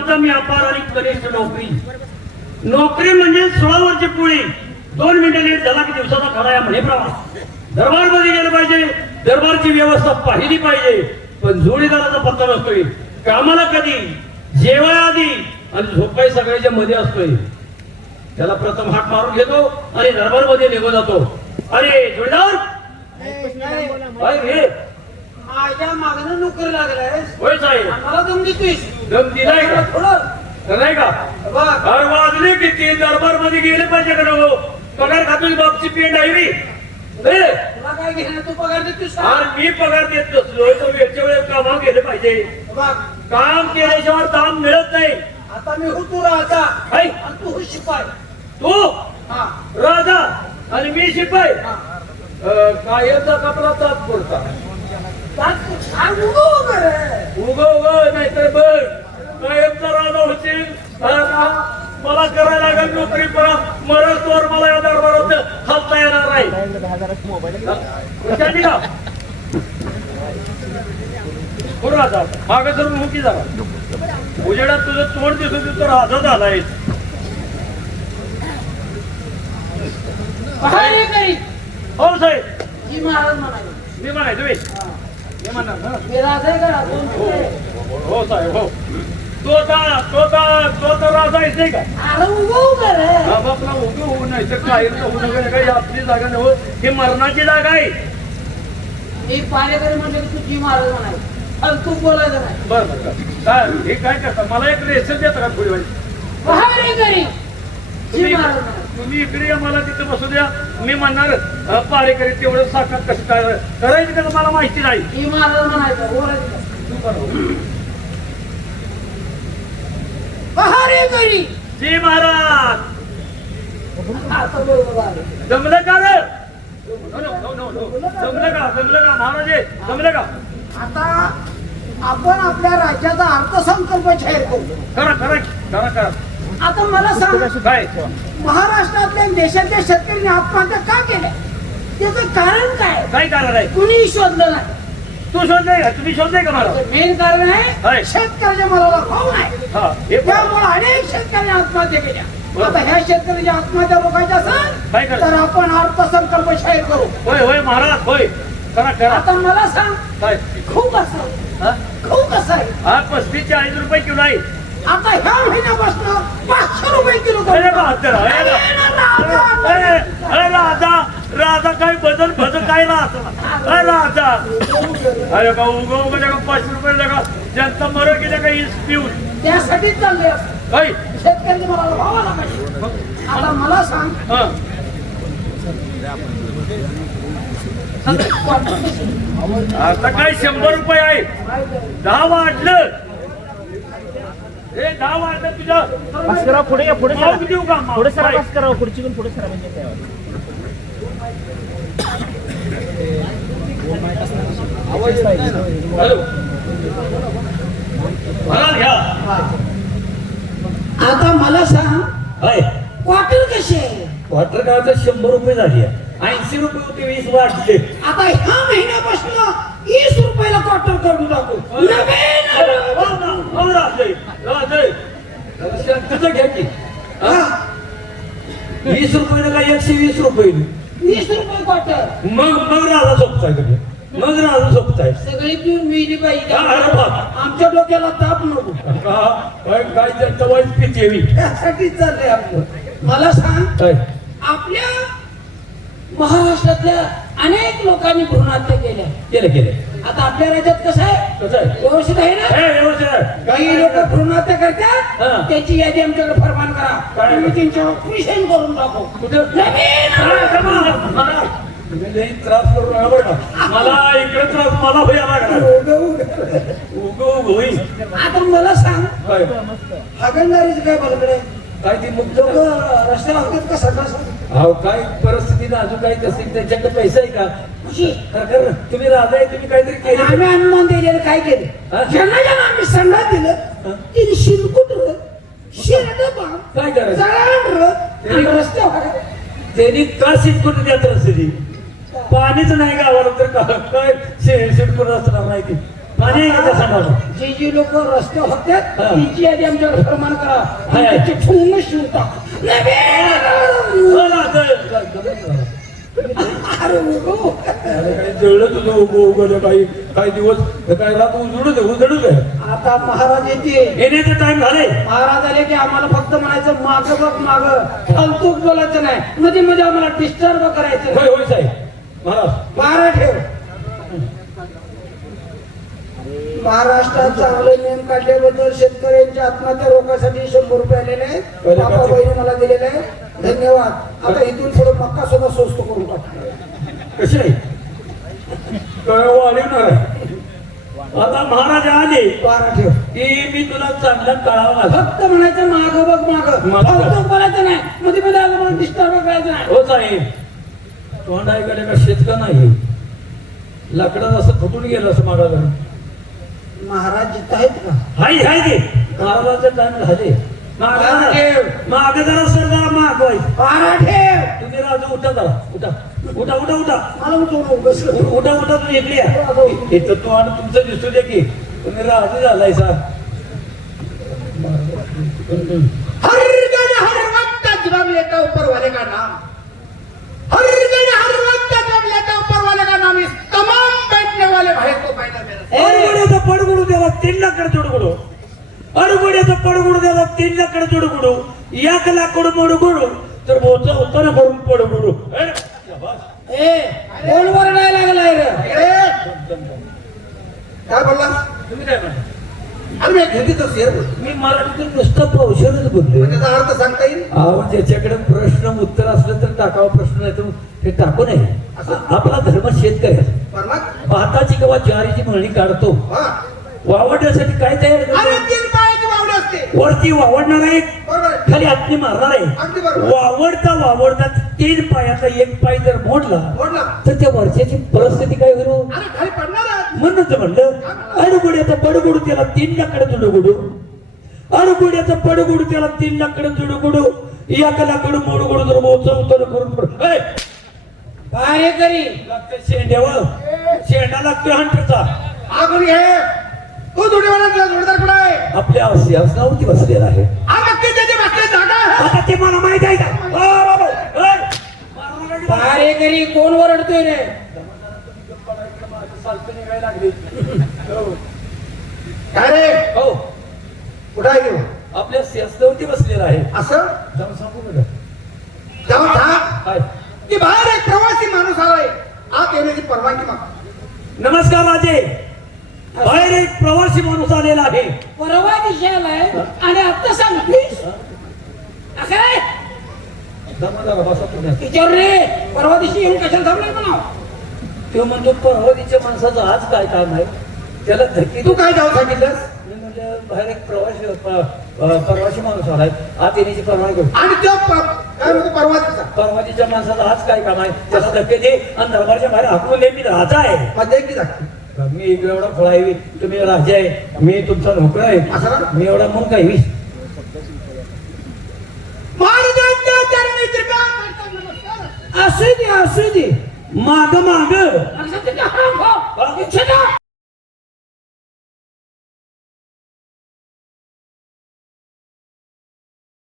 मध्यम व्यापार आणि कनिष्ठ नोकरी. नोकरी म्हणजे 16 वर्ष पुढे 2 मिनिटं लेट झाला की दिवसाचा खडा या म्हणेप्रमाणे दरबारमध्ये गेलं पाहिजे. दरबारची व्यवस्था पाहिली पाहिजे. पण जोडीदाराचा पत्ता नसतोय. कामाला कधी, जेवाय आधी आणि झोपाई सगळ्याच्या मध्ये असतोय. त्याला प्रथम हात मारून घेतो आणि दरबारमध्ये निघून जातो. अरे जोडीदार, माझ्या मागणं नोकरी लागलाय. होय साहेब. मला दम देतोयस. दम दिलाय का? थोडं नाही का? बघ. हर वाजले किती दरबार मध्ये गेले पाहिजे का नको? पगार खातोय बापची पेंड आहे मी. तुला काय घेणं? तू पगार देतोस का? मी पगार देत नसलो तर वेळच्या वेळेस कामावर गेले पाहिजे. बघ, काम केल्याशिवाय काम मिळत नाही. आता मी होतो राजा हाय. आणि तू हो शिपाई. तू हा राजा आणि मी शिपाई. हा. कायमचा कपडा ताप पडता. उगव नाहीतर बघ कायमचा राजा होशील. मला करायला लागेल नोकरी. मरल तोर मला या दरबारात हलता येणार नाही. विचारली का? हो राजा, मागे जर मुकी झाला. उजेडात तुझं तोंड दिसत होतं तर राजा झालाय. हो साहेब. जी महाराज म्हणाले. मी म्हणायचो मी म्हणणार ना. मी राजा आहे का? हो साहेब हो. तो तर राजा आहेच नाही का? अरे उगव कर. आपला उभं होऊ नाही तर काही काही आपली जागा नव्हे. ही मरणाची जागा आहे. मी पाण्याकडे म्हणलं की तू जी महाराज म्हणाले आणि तू बोलायचं नाही. बरं काय हे काय करता? मला एक रेशन देता का थोडी वेळ? पहारेकरी जी महाराज म्हणाले. तुम्ही इकडे या, मला तिथं बसू द्या. मी म्हणणार पारेकरी तेवढं साखर कसं काय करायचं का मला माहिती नाही. जी महाराज म्हणायचं बोलायचं. पहारेकरी जी महाराज. आता बरोबर आलं. जमलं का रे? जमलं का महाराज? जमलं का? आता आपण आपल्या राज्याचा अर्थसंकल्प जाहीर करू. करा. आता मला सांग, काय महाराष्ट्रातल्या देशातल्या शेतकऱ्यांनी आत्महत्या का केल्या? त्याचं कारण काय? कारण आहे? कुणी शोधलं नाही. तू शोधलंय का? तुम्ही शोधलंय का मला? मेन कारण आहे काय? शेतकऱ्याच्या मालाला भाव नाही. हा हे त्यामुळे अनेक शेतकऱ्यांनी आत्महत्या केल्या. आता ह्या शेतकऱ्याच्या आत्महत्या रोखायच्या काय असेल करायचं? तर आपण अर्थसंकल्प जाहीर करू. होय महाराज होय. करा. आता मला सांग, काय खूप असं खूप कसं आहे? हा 35-40 रुपये किलो आहे. आता ह्या महिन्यापासून 500 रुपये किलो अरे राजा काय बदल काय राजा? अरे का उगव 500 रुपये लगा जनता मर गेल्या का ईस पिऊन. त्यासाठीच चालले काय शेतकरी मला भावाला पाहिजे. आता मला सांग, आता काय 100 रुपये आहे. 10 वाढलं. 10 वाढलं तुझ्या पुढे माऊक देऊ का? पुढे सरा पास करा. पुढची पण पुढे सरा म्हणजे घ्या. आता मला सांग, हाय क्वार्टर कसे आहे? क्वार्टर काळाचं 100 रुपये झाली. 80 रुपये होते, 20 वाढले. आता ह्या महिन्यापासून 20 रुपयाला क्वार्टर करून टाकू. शांतता घ्या की. 20 रुपये का 120 रुपये? 20 रुपये क्वार्टर. मग राजा झोपताय तुम्ही. सगळी पिऊन मिली पाहिजे. अरे बाप. आमच्या डोक्याला ताप नको. काय जनता वाईट पिते मी. त्यासाठीच चाललंय आपलं. मला सांग, आपल्या महाराष्ट्रातल्या अनेक लोकांनी भ्रूणहत्या केल्या. केले. आता आपल्या राज्यात कसं आहे? व्यवस्थित आहे ना? काही लोक भ्रूणहत्या करतात. त्याची यादी आमच्याकडे फरमान करा. आम्ही त्यांच्यावर ऑपरेशन करून टाकू. त्रास करू नका. मला इकडे त्रास मला होईल. आता मला सांग, हागणदारीचं काय बघकडे? काय ती मुक्त लोक रस्त्याला होतात का सकाळ? अहो काय परिस्थिती ना अजून काही तसे त्यांच्याकडे पैसा आहे का? तुम्ही राजा आहे, तुम्ही काहीतरी केलं. आम्ही अनुमान दिलेलं काय केलं? ज्यांना आम्ही संघात दिलं तिने शिरकुटलं, शिरडं काय करायचं? जळांडलं रस्त्यावर. त्यांनी का शिरकुट द्यात रस्त्याची? पाणीच नाही गावाला तर काय शिरकुट असणार नाही. माझ्या इकडे सांगा जी लोक रस्ते होतात हा. तिची यादी आमच्याकडे फरमान करा हाय. त्याची ठेवून शिवता अरे उगो. जळलं तुझं उगवलं काही दिवस काही रात उजडच आहे आता महाराज येते येण्याचा टाइम झाले महाराज आले की आम्हाला फक्त म्हणायचं माग बघ माग फालतूक बोलायचं नाही मध्ये मध्ये आम्हाला डिस्टर्ब करायचं होय होय साहेब महाराज बारा ठेव महाराष्ट्रात चांगले नियम काढल्याबद्दल शेतकऱ्यांच्या आत्महत्या रोखण्यासाठी 100 रुपये आलेले आहेत बापा बहिणी मला दिलेले आहे धन्यवाद आता इथून पुढे मक्का सुद्धा स्वस्त करून टाकतो कशी आहे वाढवणार आहे आता महाराज आले बारा ठेव की मी तुला चांगला कळावा फक्त म्हणायचं माग बघ माग फालतूक बोलायचं नाही मध्ये मध्ये आम्हाला डिस्टर्ब करायचं नाही हो साहेब तोंडाईकडे का शेतका नाही लाकडात असं फुटून गेलं असं मागा जरा महाराज जिथं आहेत का हाय हाय ते महाराजाचं टाइम झाले माग जरा सर जरा मागवाय बारा ठेव तुम्ही राजू उठा जरा उठा उठा उठा उठा मला उठवू बसलं उठा उठा तू इकडे या इथं तू आणि तुमचं दिसू दे की तुम्ही राजू झालाय सा हर गण हर वक्त जब लेता ऊपर वाले का नाम हर गण हर वक्त जब लेता ऊपर वाले का नाम इस तमाम बैठने वाले भाई को पैदा मेरा अरगुड्याचा पडगुडू द्यावा 3 लाख जोडगुडू अरगुड्याचा पडगुडू द्यावा 3 लाख जोडगुडू 1 लाख मोडगुडू तर बोचा उत्तर करून पडगुडू ए कोण वरडायला लागलाय रे काय बोलला तुम्ही काय म्हणता अरे मी हिंदीत शेअर मी मराठीतून नुसतं पावशेरच बोलले त्याचा अर्थ सांगता येईल अहो ज्याच्याकडे प्रश्न उत्तर असलं तर टाकावं प्रश्न नाही तर ते टाकू नये आपला धर्म शेतकरी आहे. परमात भाताची किंवा ज्वारीची मळणी काढतो हा वावडण्यासाठी काय तयार अरे करतो? 3 पायाची बावडी असते वरती वावडणार आहे बरोबर खाली हातनी मारणार अगदी आहे बरोबर. वावडता 3 पायाचा 1 पाय जर मोडला बोलला तर त्या वरच्याची परिस्थिती काय होईल अरे खाली पडणार म्हणून तर म्हणलं अडगुड्याचा पडगुडू त्याला 3 लाकडं जुडगुडू अडगुड्याचा पडगुडू त्याला 3 लाकडं जुडगुडू 1 लाकडं मोडगुडू जर मोचा उतर करून पड ए! बारे करी लागतं शेंड्यावर शेंडा लागतोय हंटरचा आगून घे तू जोडीवाला जोडदार कुठं आहे आपल्या सिंहासनावरती बसलेला आहे हा नक्की त्याची बसले जागा आहे आता ते मला माहित आहे का मारायला बारे करी कोण वरडतोय रे काय रे हो कुठं आहे घेऊ आपल्या सिंहासनावरती बसलेला आहे असं जाऊन सांगू नका जाऊन सांग काय की बाहेर एक प्रवासी माणूस आलाय आत येण्याची परवानगी माग नमस्कार राजे बाहेर एक प्रवासी माणूस आलेला आहे परवा दिवशी आलाय आणि आता सांगतोस काय जमा जरा बसा पुण्यात विचार रे परवा दिवशी येऊन कशाला थांबलाय म्हणा तो म्हणतो परवादीच्या माणसाचं आज काय काम आहे त्याला धक्के तू काय जाऊ सांगितलंस मी म्हणजे बाहेर एक प्रवासी माणूस आलाय आत येण्याची परवानगी करू आणि तो काय म्हणतो परवा दिवसा परवादीच्या माणसाचं आज काय काम आहे त्याला धक्के दे आणि दरबारच्या बाहेर हाकलून दे मी राजा आहे मध्ये एकटी दाखव मी एवढा फळावी तुम्ही राजा आहे मी तुमचा नोकर आहे असं ना? मी एवढा मग काय वीस महाराजांच्या चरणी असू दे असू दे माग माग अक्षरशः हराम हो. इच्छा